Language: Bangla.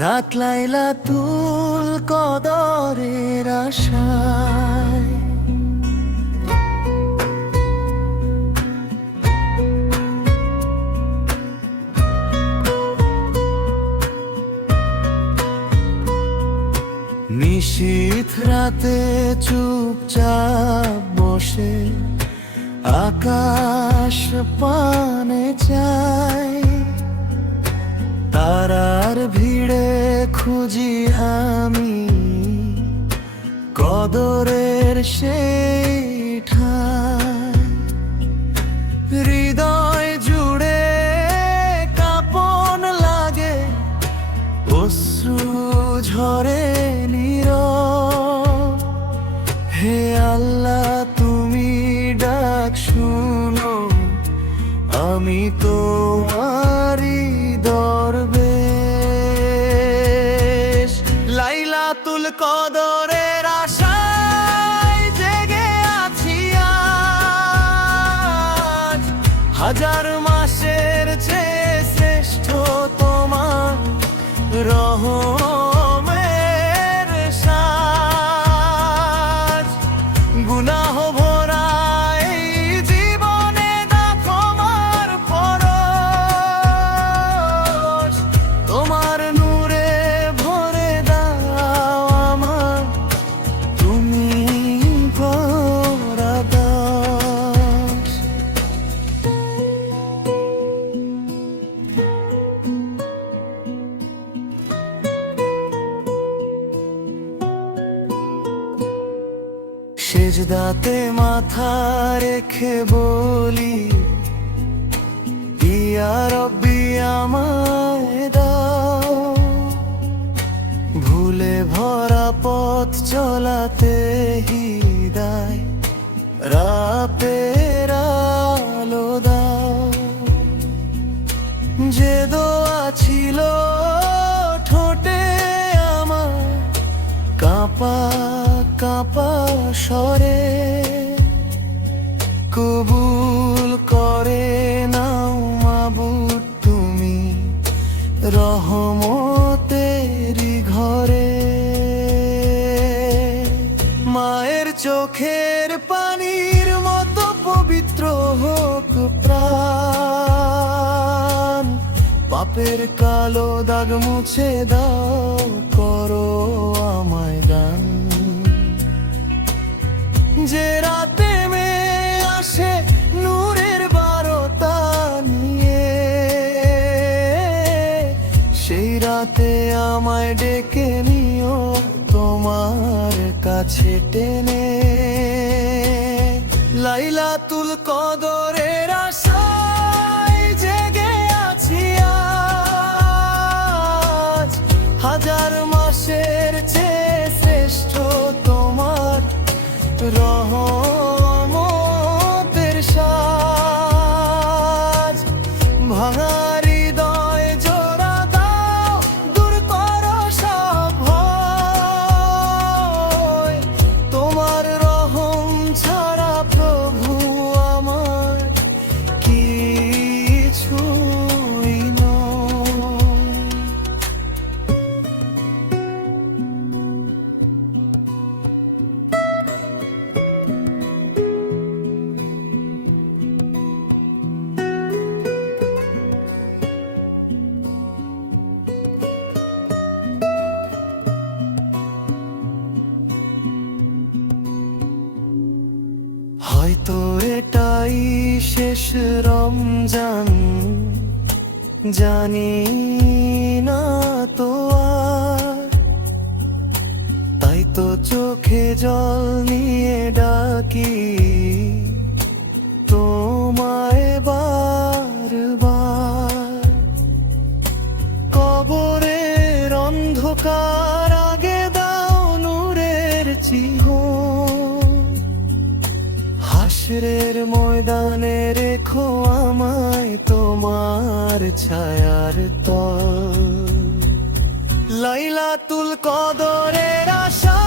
রাত লাইলাতুল কদরের আশায় নিশীথ রাতে চুপচাপ বসে আকাশ পানে চাই, তারার ভিড়ে খুঁজি আমি কদরের সেই ঠাই। হৃদয় জুড়ে কাঁপন লাগে, অশ্রু ঝরে নীরব। হে আল্লাহ তুমি ডাক শুনো, আমি তোমারি দরবেশ। লাইলাতুল কদরের আশায় জেগে আছি আজ, হাজার মাসের চেয়ে শ্রেষ্ঠ তোমার রহমের সাজ। গুনাহ ভরা এই জীবনে দেখো আমার পরশ, তোমার নূরে ভরে দাও আমার তুমি ভরা দাস। সেজদাতে মাথা রেখে বলি, ইয়া রব্বি আমায় দাও। ভুলে ভরা পথ চলাতে হিদায় রাতের আলো দাও। যে দোয়া ছিল ঠোঁটে আমার কাঁপা কাঁপা স্বরে, কবুল করে নাও মাবুদ তুমি রহমতেরি ঘরে। মায়ের চোখের পানির মতো পবিত্র হোক প্রাণ, পাপের কালো দাগ মুছে দাও, করো আমায় দান। যে রাতে মেয়ে আসে নূরের বারতা নিয়ে, সেই রাতে আমায় ডেকে নিও তোমার কাছে টেনে। লাইলাতুল কদরের আশায় জেগে আছি আজ, হাজার মাসের চেয়ে শ্রেষ্ঠ তোমার রহমতের সাজ। ভাঙা হৃদয় জোড়া দাও, দূর করো সব ভয়, তোমার রহম ছাড়া প্রভু আমার কিছুই নয়। হয়তো এটাই শেষ রমজান, জানি না তো আর, তাই তো চোখে জল নিয়ে ডাকি তোমায় বারবার। কবরের অন্ধকার আগে দাও নূরের চিহ্ন, হাসরের ময়দানে রেখো আমায় তোমার ছায়ার তল। লাইলাতুল কদরের আশা